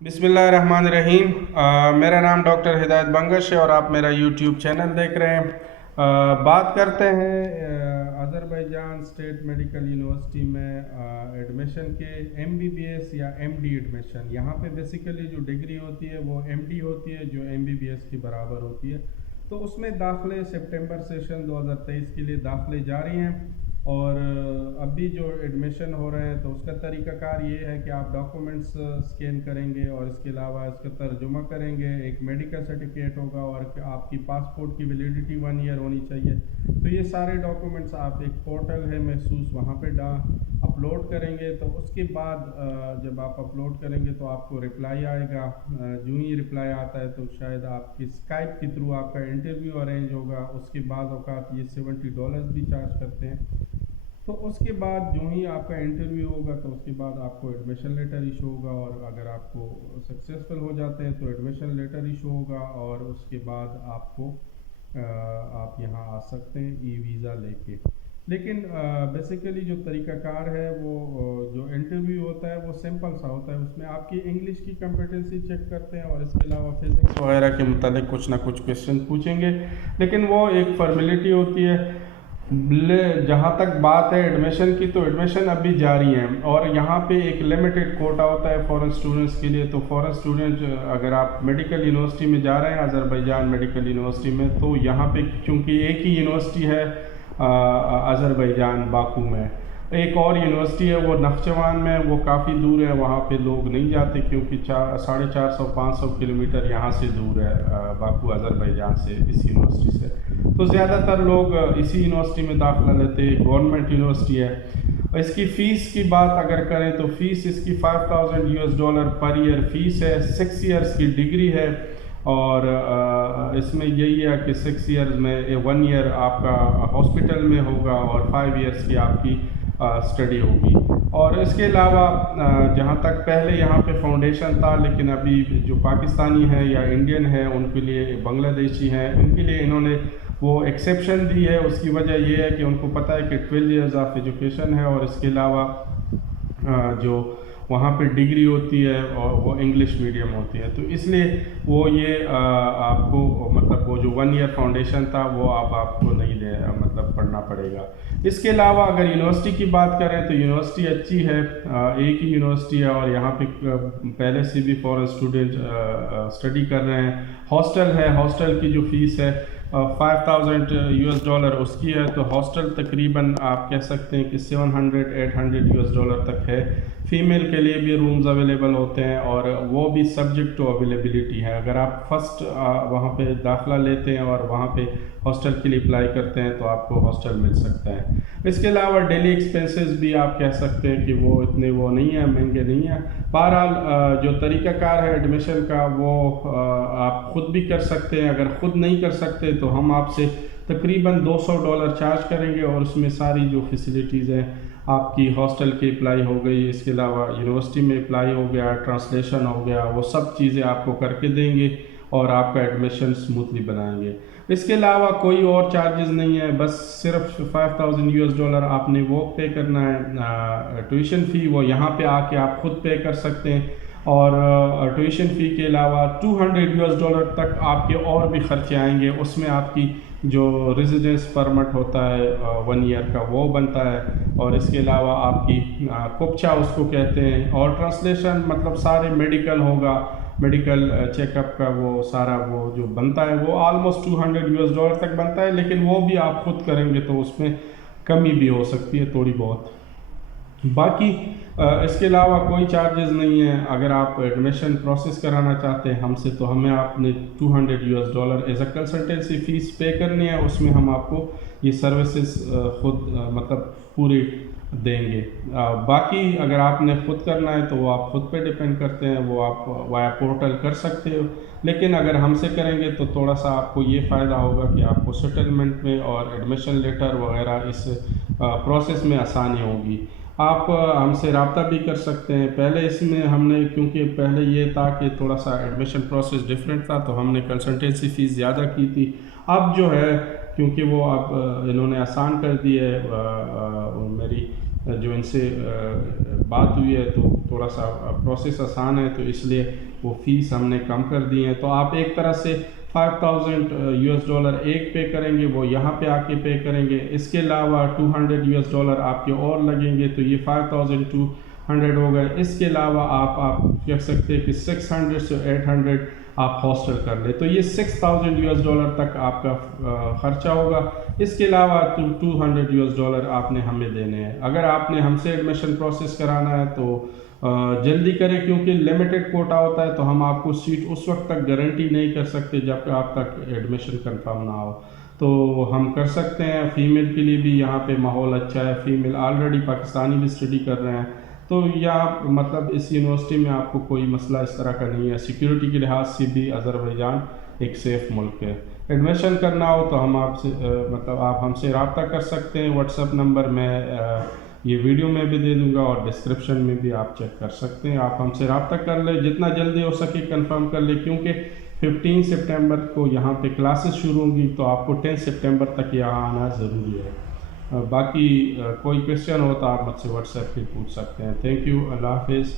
बिस्मिल्लाहिर्रहमानिर्रहीम। मेरा नाम डॉक्टर हिदायत बंगश है और आप मेरा यूट्यूब चैनल देख रहे हैं। बात करते हैं अज़रबैजान स्टेट मेडिकल यूनिवर्सिटी में एडमिशन के एमबीबीएस या एमडी एडमिशन। यहाँ पे बेसिकली जो डिग्री होती है वो एमडी होती है, जो एमबीबीएस की बराबर होती है। तो उसमें दाखिले सितंबर सेशन 2023 के लिए दाखिले जारी हैं और अभी जो एडमिशन हो रहे हैं तो उसका तरीक़ाकार ये है कि आप डॉक्यूमेंट्स स्कैन करेंगे और इसके अलावा इसका तर्जुमा करेंगे, एक मेडिकल सर्टिफिकेट होगा और आपकी पासपोर्ट की वैलिडिटी 1 ईयर होनी चाहिए। तो ये सारे डॉक्यूमेंट्स आप एक पोर्टल है महसूस, वहाँ पे अपलोड करेंगे। तो उसके बाद जब आप अपलोड करेंगे तो आपको रिप्लाई आएगा। जो ही रिप्लाई आता है तो शायद आपकी स्काइप के थ्रू आपका इंटरव्यू अरेंज होगा। उसके बाद औकात ये $70 भी चार्ज करते हैं। तो उसके बाद जो ही आपका इंटरव्यू होगा तो उसके बाद आपको एडमिशन लेटर इशू होगा और अगर आपको सक्सेसफुल हो जाते हैं तो एडमिशन लेटर इशू होगा और उसके बाद आपको आप यहाँ आ सकते हैं ई वीज़ा लेके। लेकिन बेसिकली जो तरीक़ाकार है वो जो इंटरव्यू होता है वो सिंपल सा होता है। उसमें आपकी इंग्लिश की कॉम्पिटेंसी चेक करते हैं और इसके अलावा फिज़िक्स वगैरह के मुतालिक कुछ ना कुछ क्वेश्चन पूछेंगे, लेकिन वो एक फॉर्मेलिटी होती है। जहाँ तक बात है एडमिशन की, तो एडमिशन अभी जारी है और यहाँ पे एक लिमिटेड कोटा होता है फॉरेन स्टूडेंट्स के लिए। तो फॉरेन स्टूडेंट अगर आप मेडिकल यूनिवर्सिटी में जा रहे हैं, अज़रबैजान मेडिकल यूनिवर्सिटी में, तो यहाँ पे क्योंकि एक ही यूनिवर्सिटी है अज़रबैजान बाकू में, एक और यूनिवर्सिटी है वो नखचवान में, वो काफ़ी दूर है, वहाँ पे लोग नहीं जाते क्योंकि 450-500 किलोमीटर यहाँ से दूर है बाकू अज़रबैजान से, इस यूनिवर्सिटी से। तो ज़्यादातर लोग इसी यूनिवर्सिटी में दाखिला लेते हैं, गवर्नमेंट यूनिवर्सिटी है। इसकी फ़ीस की बात अगर करें तो फ़ीस इसकी $5000 पर ईयर फ़ीस है। 6 ईयर्स की डिग्री है और इसमें यही है कि 6 ईयर्स में 1 ईयर आपका हॉस्पिटल में होगा और 5 ईयर्स की आपकी स्टडी होगी। और इसके अलावा जहाँ तक पहले यहाँ पे फाउंडेशन था, लेकिन अभी जो पाकिस्तानी है या इंडियन है उनके लिए, बांग्लादेशी हैं, उनके लिए इन्होंने वो एक्सेप्शन दी है। उसकी वजह ये है कि उनको पता है कि 12 ईयर्स ऑफ एजुकेशन है और इसके अलावा जो वहाँ पे डिग्री होती है और वो इंग्लिश मीडियम होती है, तो इसलिए वो ये आपको मतलब वो जो 1 ईयर फाउंडेशन था वो अब आपको नहीं मतलब पढ़ना पड़ेगा। इसके अलावा अगर यूनिवर्सिटी की बात करें तो यूनिवर्सिटी अच्छी है, एक ही यूनिवर्सिटी है और यहाँ पे पहले से भी फॉरेन स्टूडेंट स्टडी कर रहे हैं। हॉस्टल है, हॉस्टल की जो फ़ीस है $5000 उसकी है। तो हॉस्टल तकरीबन आप कह सकते हैं कि $700-800 तक है। फ़ीमेल के लिए भी रूम्स अवेलेबल होते हैं और वो भी सब्जेक्ट टू अवेलेबिलिटी है। अगर आप फर्स्ट वहाँ पे दाखिला लेते हैं और वहाँ पे हॉस्टल के लिए अप्लाई करते हैं तो आपको हॉस्टल मिल सकता है। इसके अलावा डेली एक्सपेंसेस भी आप कह सकते हैं कि वो इतने वो नहीं है, महंगे नहीं हैं। बहरहाल जो तरीक़ाकार है एडमिशन का वो आप ख़ुद भी कर सकते हैं। अगर ख़ुद नहीं कर सकते तो हम आपसे तकरीबन $200 चार्ज करेंगे और उसमें सारी जो फैसिलिटीज़ हैं, आपकी हॉस्टल की अप्लाई हो गई, इसके अलावा यूनिवर्सिटी में अप्लाई हो गया, ट्रांसलेशन हो गया, वो सब चीज़ें आपको करके देंगे और आपका एडमिशन स्मूथली बनाएंगे। इसके अलावा कोई और चार्जेस नहीं है, बस सिर्फ $5000 आपने वो पे करना है। ट्यूशन फ़ी वो यहाँ पे आके आप ख़ुद पे कर सकते हैं और ट्यूशन फ़ी के अलावा $200 तक आपके और भी ख़र्चे आएंगे। उसमें आपकी जो रेजिडेंस परमिट होता है 1 ईयर का वो बनता है और इसके अलावा आपकी कुप्चा उसको कहते हैं, और ट्रांसलेशन मतलब सारे मेडिकल होगा, मेडिकल चेकअप का वो सारा वो जो बनता है वो ऑलमोस्ट $200 तक बनता है। लेकिन वो भी आप ख़ुद करेंगे तो उसमें कमी भी हो सकती है थोड़ी बहुत। बाकी इसके अलावा कोई चार्जेस नहीं है। अगर आप एडमिशन प्रोसेस कराना चाहते हैं हमसे तो हमें आपने $200 एज अ कंसल्टेंसी फ़ीस पे करनी है। उसमें हम आपको ये सर्विसेज ख़ुद मतलब पूरी देंगे। बाकी अगर आपने ख़ुद करना है तो वो आप ख़ुद पे डिपेंड करते हैं, वो आप वाया पोर्टल कर सकते हो। लेकिन अगर हमसे करेंगे तो थोड़ा सा आपको ये फ़ायदा होगा कि आपको सेटलमेंट में और एडमिशन लेटर वगैरह इस प्रोसेस में आसानी होगी। आप हमसे रब्ता भी कर सकते हैं। पहले इसमें हमने, क्योंकि पहले ये था कि थोड़ा सा एडमिशन प्रोसेस डिफरेंट था तो हमने कंसल्टेंसी फ़ीस ज़्यादा की थी। अब जो है क्योंकि वो अब इन्होंने आसान कर दी है, मेरी جو ان سے بات ہوئی ہے تو تھوڑا سا پروسیس آسان ہے، تو اس لیے وہ فیس ہم نے کم کر دی ہیں. تو آپ ایک طرح سے $5,000 ایک پے کریں گے، وہ یہاں پہ آ کے پے کریں گے. اس کے علاوہ $200 آپ کے اور لگیں گے، تو یہ 5,200 ہو گئے. اس کے علاوہ آپ کہہ سکتے ہیں کہ 600 سے 800 آپ ہاسٹل کر لیں، تو یہ $6,000 تک آپ کا خرچہ ہوگا. اس کے علاوہ $200 آپ نے ہمیں دینے ہیں. اگر آپ نے ہم سے ایڈمیشن پروسیس کرانا ہے تو جلدی کریں، کیونکہ لمیٹڈ کوٹا ہوتا ہے، تو ہم آپ کو سیٹ اس وقت تک گارنٹی نہیں کر سکتے جب کہ آپ تک ایڈمیشن کنفرم نہ ہو. تو ہم کر سکتے ہیں. فیمیل کے لیے بھی یہاں پہ ماحول اچھا ہے، فیمیل آلریڈی پاکستانی بھی اسٹڈی کر رہے ہیں، تو یہاں مطلب اس یونیورسٹی میں آپ کو کوئی مسئلہ اس طرح کا نہیں ہے. سیکیورٹی کے لحاظ سے بھی آذربائیجان ایک سیف ملک ہے. ایڈمیشن کرنا ہو تو ہم آپ سے مطلب آپ ہم سے رابطہ کر سکتے ہیں. واٹس ایپ نمبر میں یہ ویڈیو میں بھی دے دوں گا اور ڈسکرپشن میں بھی آپ چیک کر سکتے ہیں. آپ ہم سے رابطہ کر لیں، جتنا جلدی ہو سکے کنفرم کر لیں، کیونکہ 15 سپٹمبر کو یہاں پہ کلاسز شروع ہوں گی، تو آپ کو 10 سپٹمبر تک یہاں آنا ضروری ہے. باقی کوئی کویشچن ہو تو آپ مجھ سے واٹس ایپ پہ پوچھ سکتے ہیں. Thank you. اللہ حافظ.